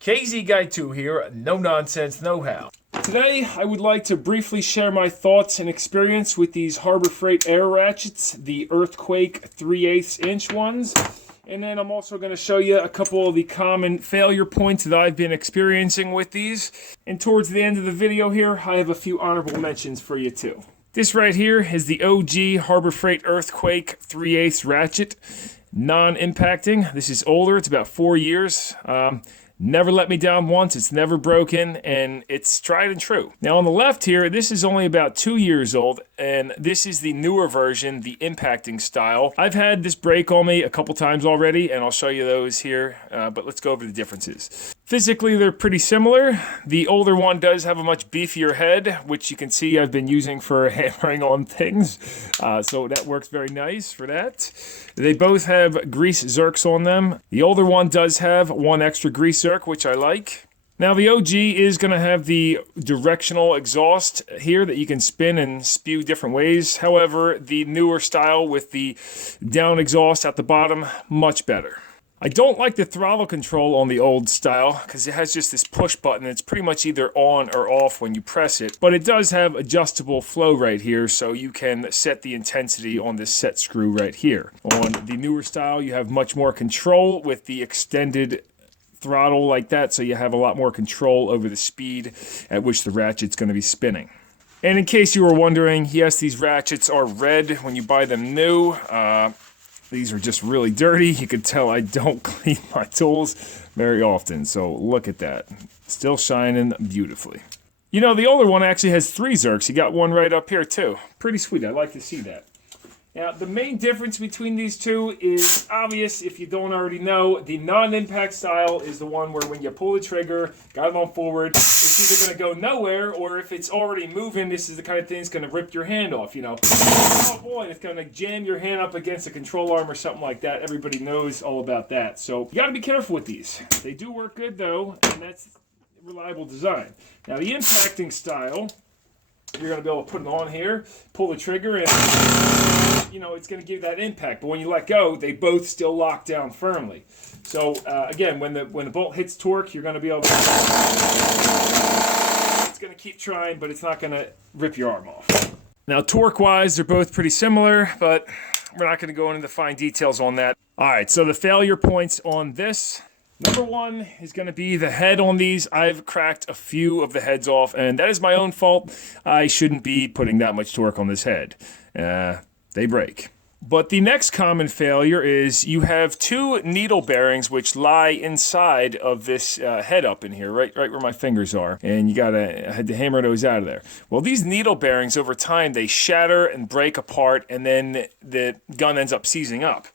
KZ Guy 2 here, No Nonsense Know-How. Today, I would like to briefly share my thoughts and experience with these Harbor Freight Air Ratchets, the Earthquake 3/8 inch ones. And then I'm also going to show you a couple of the common failure points that I've been experiencing with these. And towards the end of the video here, I have a few honorable mentions for you too. This right here is the OG Harbor Freight Earthquake 3/8 ratchet, non-impacting. This is older, it's about 4 years. Never let me down once, it's never broken, and it's tried and true. Now on the left here, this is only about 2 years old, and this is the newer version, the impacting style. I've had this break on me a couple times already, and I'll show you those here, but let's go over the differences. Physically, they're pretty similar. The older one does have a much beefier head, which you can see I've been using for hammering on things, so that works very nice for that. They both have grease zerks on them. The older one does have one extra grease zerk, which I like. Now the OG is going to have the directional exhaust here that you can spin and spew different ways. However, the newer style with the down exhaust at the bottom, much better. I don't like the throttle control on the old style because it has just this push button. It's pretty much either on or off when you press it, but it does have adjustable flow right here, so you can set the intensity on this set screw right here. On the newer style, you have much more control with the extended throttle like that, so you have a lot more control over the speed at which the ratchet's going to be spinning. And in case you were wondering, yes, these ratchets are red when you buy them new. These are just really dirty. You can tell I don't clean my tools very often, so look at that. Still shining beautifully. You know, the older one actually has 3 zerks. You got one right up here too. Pretty sweet, I like to see that. Now, the main difference between these two is obvious if you don't already know. The non-impact style is the one where when you pull the trigger, got it on forward, it's either going to go nowhere, or if it's already moving, this is the kind of thing that's going to rip your hand off, you know. Oh boy, it's going to jam your hand up against a control arm or something like that. Everybody knows all about that. So you got to be careful with these. They do work good though, and that's reliable design. Now, the impacting style, you're going to be able to put it on here, pull the trigger, and you know, it's going to give that impact. But when you let go, they both still lock down firmly. So again, when the bolt hits torque, you're going to be able to... It's going to keep trying, but it's not going to rip your arm off. Now, torque-wise, they're both pretty similar, but we're not going to go into the fine details on that. All right, so the failure points on this. Number one is going to be the head on these. I've cracked a few of the heads off, and that is my own fault. I shouldn't be putting that much torque on this head. They break. But the next common failure is you have 2 needle bearings which lie inside of this head up in here, right where my fingers are. And you I had to hammer those out of there. Well, these needle bearings over time, they shatter and break apart, and then the gun ends up seizing up.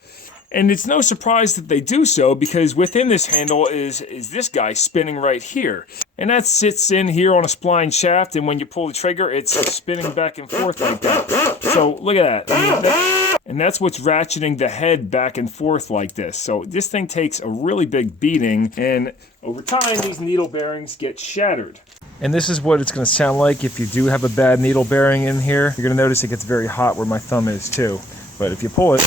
And it's no surprise that they do so, because within this handle is this guy spinning right here. And that sits in here on a spline shaft, and when you pull the trigger, it's spinning back and forth like that. So look at that. I mean, and that's what's ratcheting the head back and forth like this. So this thing takes a really big beating, and over time, these needle bearings get shattered. And this is what it's going to sound like if you do have a bad needle bearing in here. You're going to notice it gets very hot where my thumb is too. But if you pull it,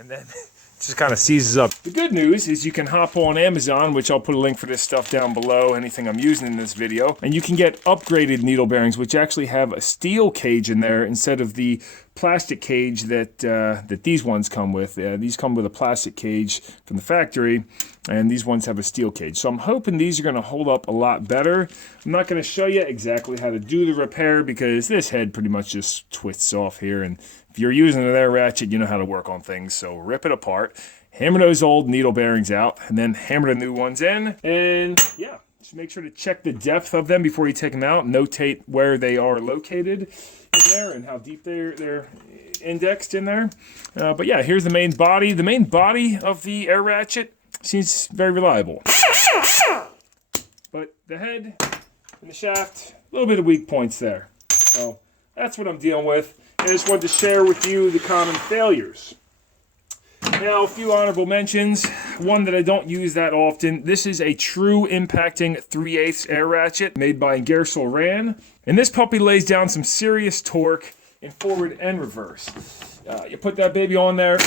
and then it just kind of seizes up. The good news is you can hop on Amazon, which I'll put a link for this stuff down below, anything I'm using in this video, and you can get upgraded needle bearings which actually have a steel cage in there instead of the plastic cage that these ones come with. These come with a plastic cage from the factory, and these ones have a steel cage. So I'm hoping these are going to hold up a lot better. I'm not going to show you exactly how to do the repair because this head pretty much just twists off here, and if you're using an Air Ratchet, you know how to work on things. So rip it apart, hammer those old needle bearings out, and then hammer the new ones in, and yeah, just make sure to check the depth of them before you take them out. Notate where they are located in there and how deep they're indexed in there. But yeah, here's the main body. The main body of the Air Ratchet seems very reliable. But the head and the shaft, a little bit of weak points there. So that's what I'm dealing with. I just wanted to share with you the common failures. Now, a few honorable mentions. One that I don't use that often. This is a true impacting 3/8 Air Ratchet made by Gersel Ran. And this puppy lays down some serious torque in forward and reverse. You put that baby on there,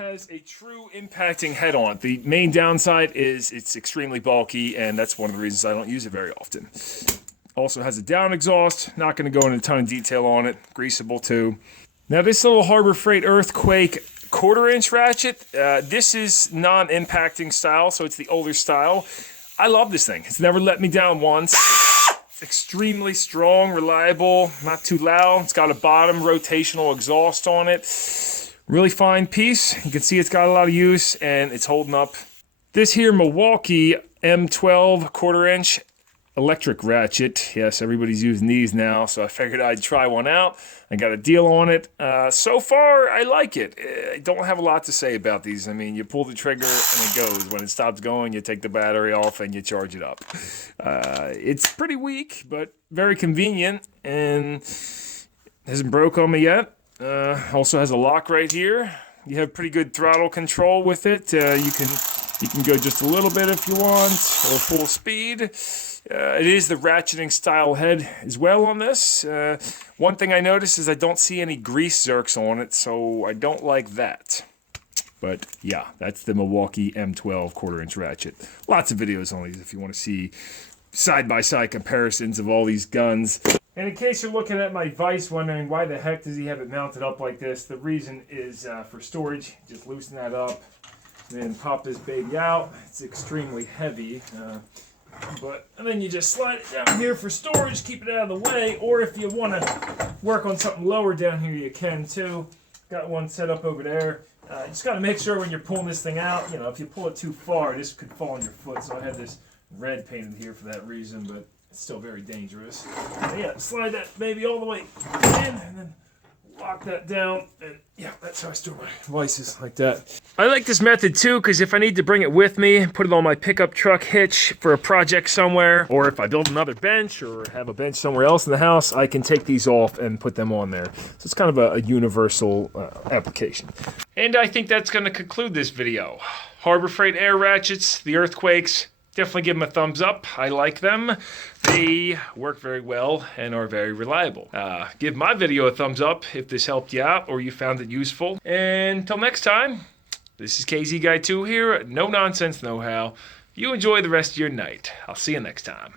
has a true impacting head on it. The main downside is it's extremely bulky, and that's one of the reasons I don't use it very often. Also has a down exhaust. Not going to go into a ton of detail on it. Greasable too. Now this little Harbor Freight Earthquake 1/4-inch ratchet, this is non-impacting style, so it's the older style. I love this thing. It's never let me down once. It's extremely strong, reliable, not too loud. It's got a bottom rotational exhaust on it. Really fine piece. You can see it's got a lot of use, and it's holding up. This here Milwaukee M12 1/4-inch electric ratchet. Yes, everybody's using these now, so I figured I'd try one out. I got a deal on it. So far, I like it. I don't have a lot to say about these. I mean, you pull the trigger and it goes. When it stops going, you take the battery off and you charge it up. It's pretty weak, but very convenient, and hasn't broke on me yet. Also has a lock right here. You have pretty good throttle control with it. You can go just a little bit if you want, or full speed. It is the ratcheting style head as well on this. One thing I noticed is I don't see any grease zerks on it, so I don't like that. But yeah, that's the Milwaukee M12 1/4-inch ratchet. Lots of videos on these if you want to see side-by-side comparisons of all these guns. And in case you're looking at my vise wondering why the heck does he have it mounted up like this, the reason is for storage. Just loosen that up. Then pop this baby out. It's extremely heavy, and then you just slide it down here for storage, keep it out of the way, or if you want to work on something lower down here, you can too. Got one set up over there. You just got to make sure when you're pulling this thing out, if you pull it too far, this could fall on your foot, so I had this red painted here for that reason, but it's still very dangerous. Yeah, slide that baby all the way in, and then lock that down, and yeah, that's how I store my devices, like that. I like this method too, because if I need to bring it with me, put it on my pickup truck hitch for a project somewhere, or if I build another bench or have a bench somewhere else in the house, I can take these off and put them on there. So it's kind of a universal application. And I think that's going to conclude this video. Harbor Freight Air Ratchets, the Earthquakes. Definitely give them a thumbs up. I like them. They work very well and are very reliable. Give my video a thumbs up if this helped you out or you found it useful. And until next time, this is KZ Guy 2 here at No Nonsense Know How. You enjoy the rest of your night. I'll see you next time.